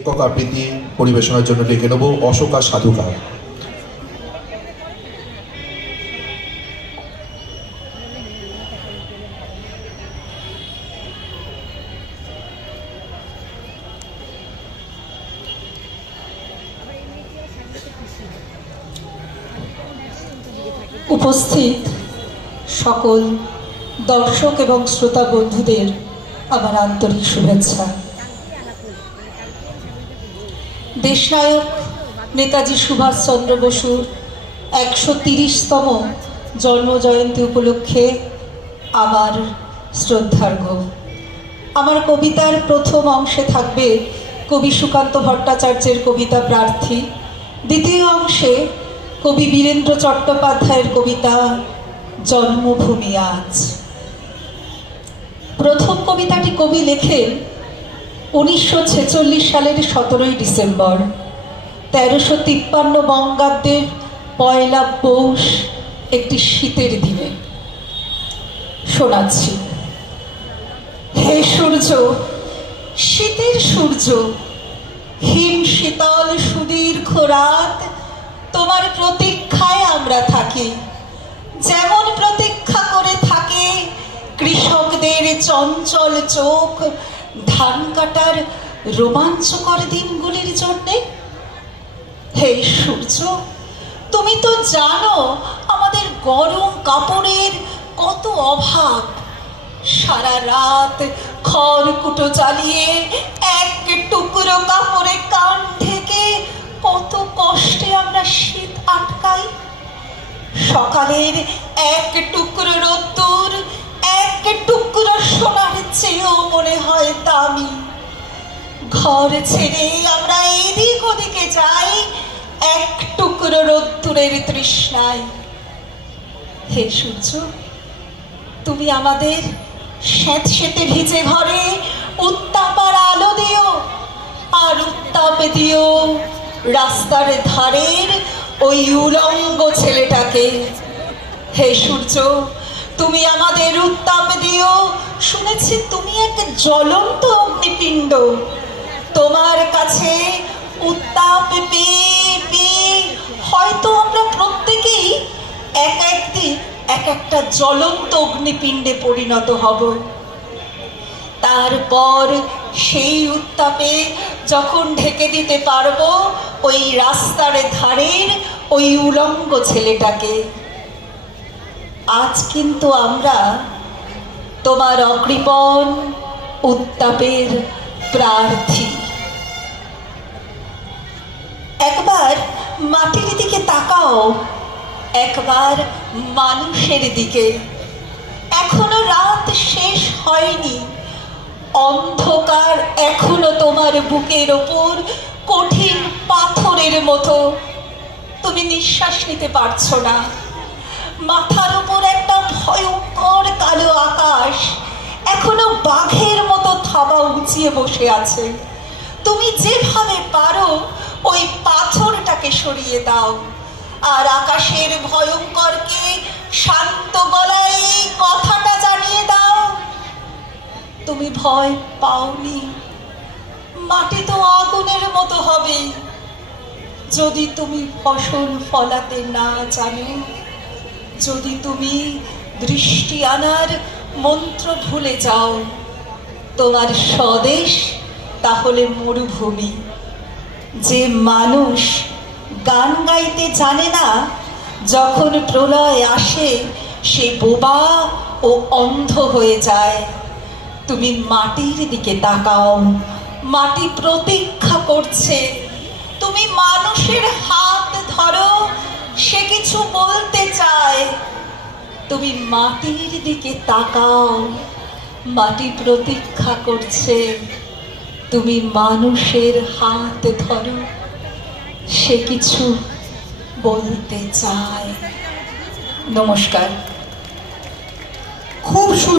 একক আবৃত্তি পরিবেশনার জন্য ডেকে নেব অশোকা সাধুকার। উপস্থিত সকল দর্শক এবং শ্রোতা বন্ধুদের আমার আন্তরিক শুভেচ্ছা। দেশনায়ক নেতাজি সুভাষচন্দ্র বসুর ১৩০তম জন্মজয়ন্তী উপলক্ষে আমার শ্রদ্ধার্ঘ্য। আমার কবিতার প্রথম অংশে থাকবে কবি সুকান্ত ভট্টাচার্যের কবিতা প্রার্থী, দ্বিতীয় অংশে কবি বীরেন্দ্র চট্টোপাধ্যায়ের কবিতা জন্মভূমি আজ। প্রথম কবিতাটি কবি লেখেন ১৯৪৬ সালের ১৭ই ডিসেম্বর, ১৩৫৩ বঙ্গাব্দের ১লা পৌষ একটি শীতের দিনে। শোনাচ্ছি। হে সূর্য, শীতের সূর্য, হিম শীতল সুদীর্ঘ রাত, তোমার প্রতীক্ষায় আমরা থাকি। যেমন প্রতীক্ষা করে থাকে কৃষকদের চঞ্চল চোখ ধান কাটার রোমাঞ্চকর দিনগুলির জন্যে। হে সূর্য, তুমি তো জানো আমাদের গরম কাপড়ের কত অভাব। সারা রাত খড়কুটো চালিয়ে এক টুকরো কাপড়ে কান ঢেকে কত কষ্টে আমরা শীত আটকাই। সকালের এক টুকরো রোদ্দুর এক টুকরো সোনার চেয়েও মনে হয় দামি। ঘর ছেড়ে আমরা এদিক ওদিকে যাই এক টুকরো রোদ্দুরের তৃষ্ণায়। হে সূর্য, তুমি আমাদের স্যাঁতসেঁতে ভিজে ঘরে উত্তাপার আলো দিও, আর উত্তাপে দিও রাস্তার ধারের ওই উলঙ্গ ছেলেটাকে। হে সূর্য, তুমি আমাদের উত্তাপ দিও, শুনেছি তুমি এক জ্বলন্ত অগ্নিপিণ্ড। তোমার কাছে উত্তাপ পেয়ে পেয়ে হয়তো আমরা প্রত্যেকেই এক একদিন এক একটা জ্বলন্ত অগ্নিপিণ্ডে পরিণত হব। তারপর সেই উত্তাপে যখন ঢেকে দিতে পারবো ওই রাস্তার ধারের ওই উলঙ্গ ছেলেটাকে। আজ কিন্তু আমরা তোমার অকৃপণ উত্তাপের প্রার্থী। একবার মাটির দিকে তাকাও, একবার মানুষের দিকে। এখনো রাত শেষ হয়নি, অন্ধকার এখনো তোমার বুকের ওপর কঠিন পাথরের মতো। তুমি নিঃশ্বাস নিতে পারছো না। মাথার উপর একটা ভয়ঙ্কর কালো আকাশ এখনো বাঘের মতো থাবা উঁচিয়ে বসে আছে। তুমি যেভাবে পারো ওই পাথরটাকে সরিয়ে দাও, আর আকাশের ভয়ঙ্করকে শান্ত গলায় এই কথাটা জানিয়ে দাও, তুমি ভয় পাওনি। মাটি তো আগুনের মতো হবে যদি তুমি ফসল ফলাতে না জানো, যদি তুমি দৃষ্টি আনার মন্ত্র ভুলে যাও। তোমার স্বদেশ তাহলে মরুভূমি। যে মানুষ গান গাইতে জানে না, যখন প্রলয় আসে সে বোবা ও অন্ধ হয়ে যায়। তুমি মাটির দিকে তাকাও, মাটি প্রতীক্ষা করছে। তুমি মানুষের হাত ধরো, সে কিছু বলতে চায়। তুমি মাটির দিকে তাকাও, মাটি প্রতীক্ষা করছে। তুমি মানুষের হাত ধরো, সে কিছু বলতে চায়। নমস্কার।